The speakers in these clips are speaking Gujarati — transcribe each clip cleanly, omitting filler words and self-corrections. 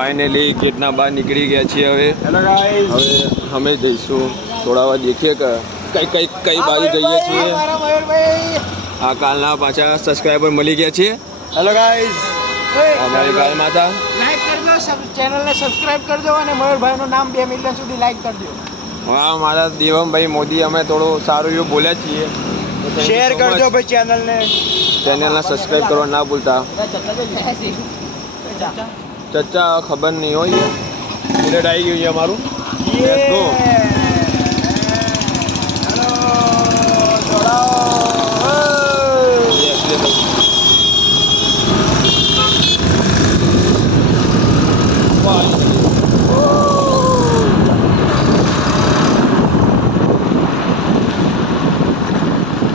ફાઇનલી ગેટના બહાર નીકળી ગયા છીએ હવે. હેલો ગાઈસ, હવે અમે જઈશું થોડા વાર દેખીએ કે કઈ બાજુ જઈએ છીએ. આ કાલના પાછા સબસ્ક્રાઈબર મળી ગયા છે. હેલો ગાઈસ, અમારી ગાય માતા લાઈક કરજો, ચેનલને સબસ્ક્રાઇબ કરજો અને મયુરભાઈનું નામ 2 મિલિયન સુધી લાઈક કરજો. હા, મારા દેવમભાઈ મોદી અમે થોડું સારું એવું બોલ્યા છીએ. શેર કરજો ભાઈ ચેનલને સબસ્ક્રાઈબ કરવા ના ભૂલતા. ચચ્ચા ખબર નહીં હોય પીરિયડ આવી ગયું છે અમારું.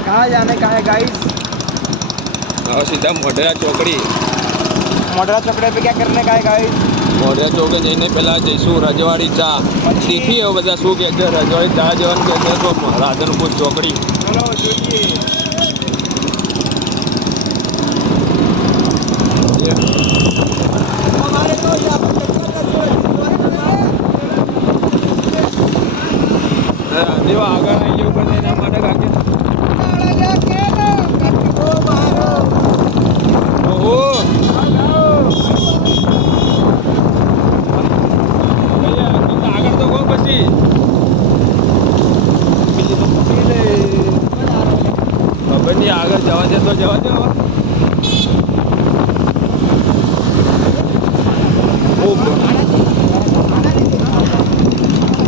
कहाँ जाने का है गाइस? હવે સીધા મોઢેરા ચોકડી. मोटरा चौकड़े पे क्या करने का है गाइस? મોઢેરા ચોકે જઈને પહેલાં જઈશું રજવાડી ચા. શીખીએ હવે બધા શું કહે છે. રજવાડી ચા જવાનું કહે છે તો રાધનપુર ચોકડી. चलो જોઈએ. દેવા આગળ આવી જવું પડે એના માટે કાકે. ઓહો, આગળ તો કહો પછી ખબર નહીં આગળ જવા દે તો જવા દે.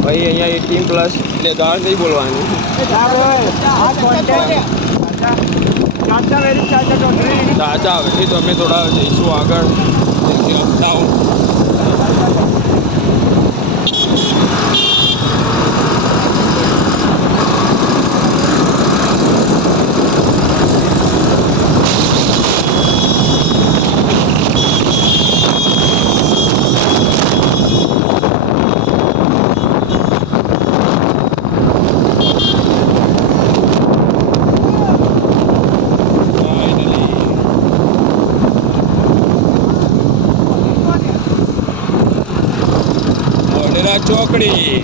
ભાઈ અહીંયા 18+ એટલે ગાળ નહીં બોલવાની. ચાચા હવે તો અમે થોડા જઈશું આગળ. અપડાઉન ચોકડી.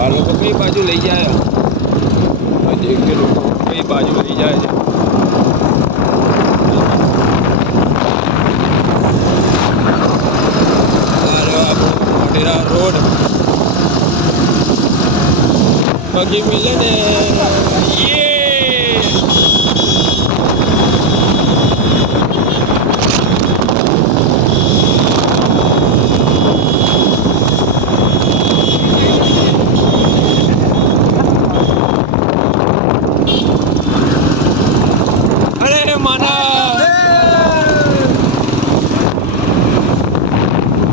આ લોકો કઈ બાજુ લઈ જાય? દેખે લોકો કઈ બાજુ લઈ જાય છે. મોઢેરા રોડ પગી મિલે ને.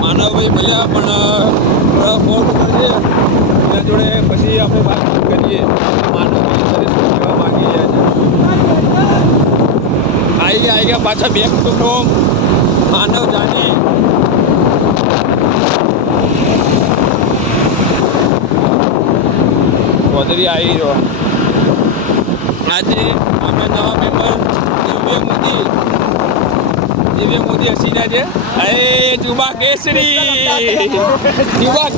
માનવભાઈ મળ્યા પણ થોડા ફોન કરીએ એના જોડે પછી આપણે વાત કરીએ. માનવભાઈ શું કહેવા માગી રહ્યા છે. આવી ગયા પાછા બેક ટુ હોમ. માનવ જાની ગોદરી આવી રહ્યો. આજે અમે નવા મેમ્બર દિવ્ય મોદી હસીના છે. અરે જુબા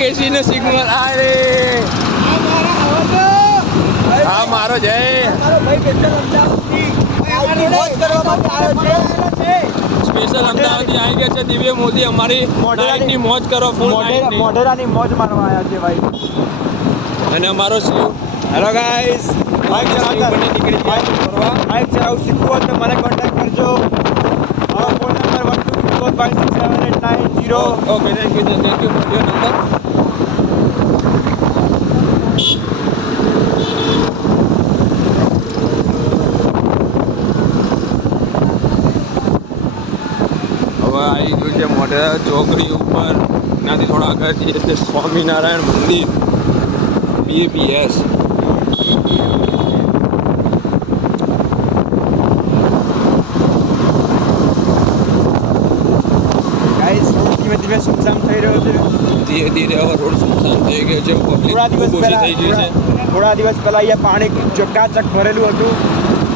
કેસરી નો સિગ્નલ. અરે હા મારો જય સ્પેશિયલ અમદાવાદથી આવી ગયા છે દિવ્ય મોદી. અમારી મોઢેરાની મોજ કરો. મોઢેરાની મોજ મારવા આવ્યા છે ભાઈ. અને અમારો શિવ. હેલો ગાઈસ, બાઇક ચલાવવું શીખવું હોય તો મને કોન્ટેક્ટ કરજો. મારો phone number 1234567890. Okay, thank you for your number. હવે આવી ગયું છે મોઢેરા ચોકડી ઉપર. ત્યાંથી થોડા આગળ જઈએ છે સ્વામિનારાયણ મંદિર BAPS. ધીમે સુમસામ થઈ રહ્યો છે. ધીરે ધીરે હવે રોડ સુમસામ થઈ ગયો છે. પબ્લિક ઓછી થઈ ગઈ છે. થોડા દિવસ પહેલા અહીંયા પાણી ચકાચક ભરેલું હતું.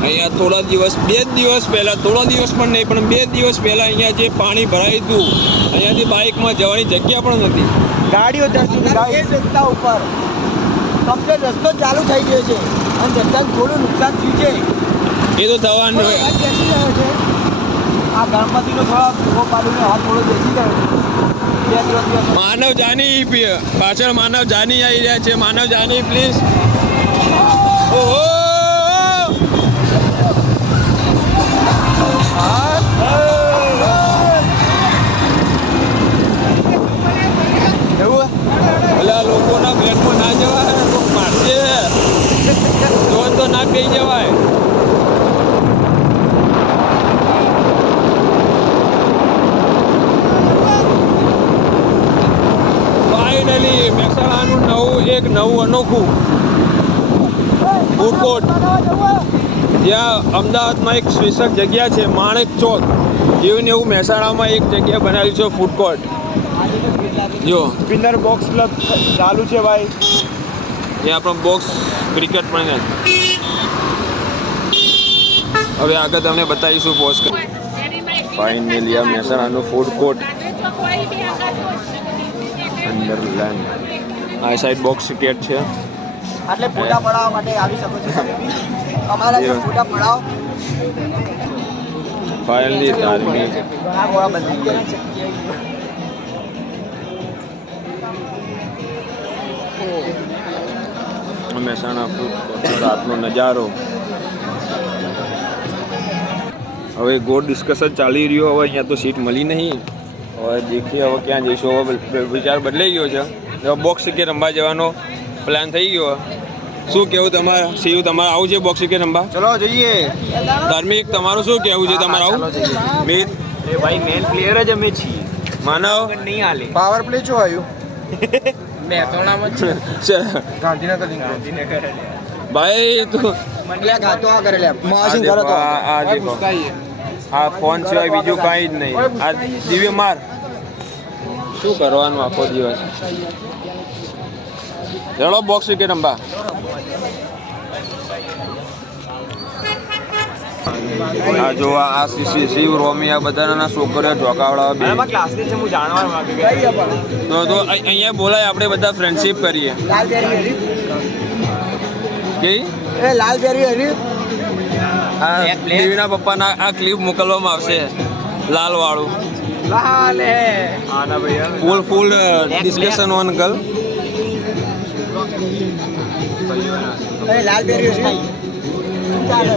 અહીંયા થોડા દિવસ 2 દિવસ પહેલાં થોડા દિવસ પણ નહીં પણ 2 દિવસ પહેલાં અહીંયા જે પાણી ભરાયું હતું અહીંયાથી બાઇકમાં જવાની જગ્યા પણ નથી. ગાડીઓ જતી એ રસ્તા ઉપર કમ્પ્લીટ રસ્તો ચાલુ થઈ ગયો છે અને જનતાને થોડું નુકસાન થયું છે. એ તો થવાનું હોય. હાથ બેસી ગયો છે. આ ગણપતિનો થોડા ભૂખો પાડીને હાથ થોડો બેસી ગયો છે. 2-3 દિવસ માનવ જાની પાછળ માનવ જાની આવી રહ્યા છે. માનવ જાની પ્લીઝ. ઓહો એવું પેલા લોકોના ફ્લેટમાં ના જવાય લોકો મારશે તો ના પી જવાય. ફાઇનલી મહેસાણાનું એક નવું અનોખું ફૂડ કોર્ટ જ્યાં અમદાવાદમાં એક સ્પેશિયલ જગ્યા છે માણેક ચોક એવું ને એવું મહેસાણામાં એક જગ્યા બનાવી છે ફૂડ કોર્ટ. જો સ્પિનર બોક્સ ક્લબ ચાલુ છે ભાઈ. એ આપણો બોક્સ ક્રિકેટ પણ છે. હવે આગળ તમને બતાવીશું પોઝ કરી. ફાઇનલી આ મહેસાણાનું ફૂડ કોર્ટ અંદર લેન્ડ આ સાઈડ બોક્સ ક્રિકેટ છે. એટલે ફોટા પડાવવા માટે આવી શકો છો તમે બી. અમારા જે ફોટા પડાવો ફાઇનલી ધાર્મિક ઘણા ગોળા બંધી ગયા છે. મહેસાણા ફૂડ કોર્ટ રાતનો નજારો. હવે ગોળ ડિસ્કશન ચાલી રહ્યો. હવે અહીંયા તો સીટ મળી નહીં. હવે દેખીએ હવે ક્યાં જઈશું. હવે વિચાર બદલાઈ ગયો છે. હવે બોક્સ ક્રિકેટ રમવા જવાનો પ્લાન થઈ ગયો. શું કેવું તમારે સીયુ તમારે આવું છે બોક્સ ક્રિકેટ રમવા? ચલો જઈએ. ધાર્મિક તમારું શું કહેવું છે? તમારે આવું? મિત એ ભાઈ મેન પ્લેયર જ અમે છીએ. માનવ નહીં હાલે. પાવર પ્લે શું આવ્યું? મહેસાણામાં જ છે. ગાંધીનગર ભાઈ તું એટલે ગાતો આ કરે લે આ મહાસિંહ દેખો, કરો તો આ દેખો. આ ફોન સિવાય બીજું કાંઈ જ નહીં. આ દિવ્ય માર શું કરવાનું આખો દિવસ. ચલો બોક્સ ક્રિકેટ રમવા. આ જો આ શિવ રોમી આ બધાના છોકરીઓ ઢોકાવડા બે આમાં ક્લાસની છે હું જાણવા માંગુ તો અહીંયા બોલાય આપણે બધા ફ્રેન્ડશિપ કરીએ. લાલ બેરી હરી કે એ લાલ બેરી હરી આ દેવીના પપ્પાના આ ક્લિપ મોકલવામાં આવશે લાલ વાળું. લાલ હે આના ભાઈ ફૂલ ડિસ્કશન ઓન ગર્લ. એ લાલ બેરી હરી ચાલો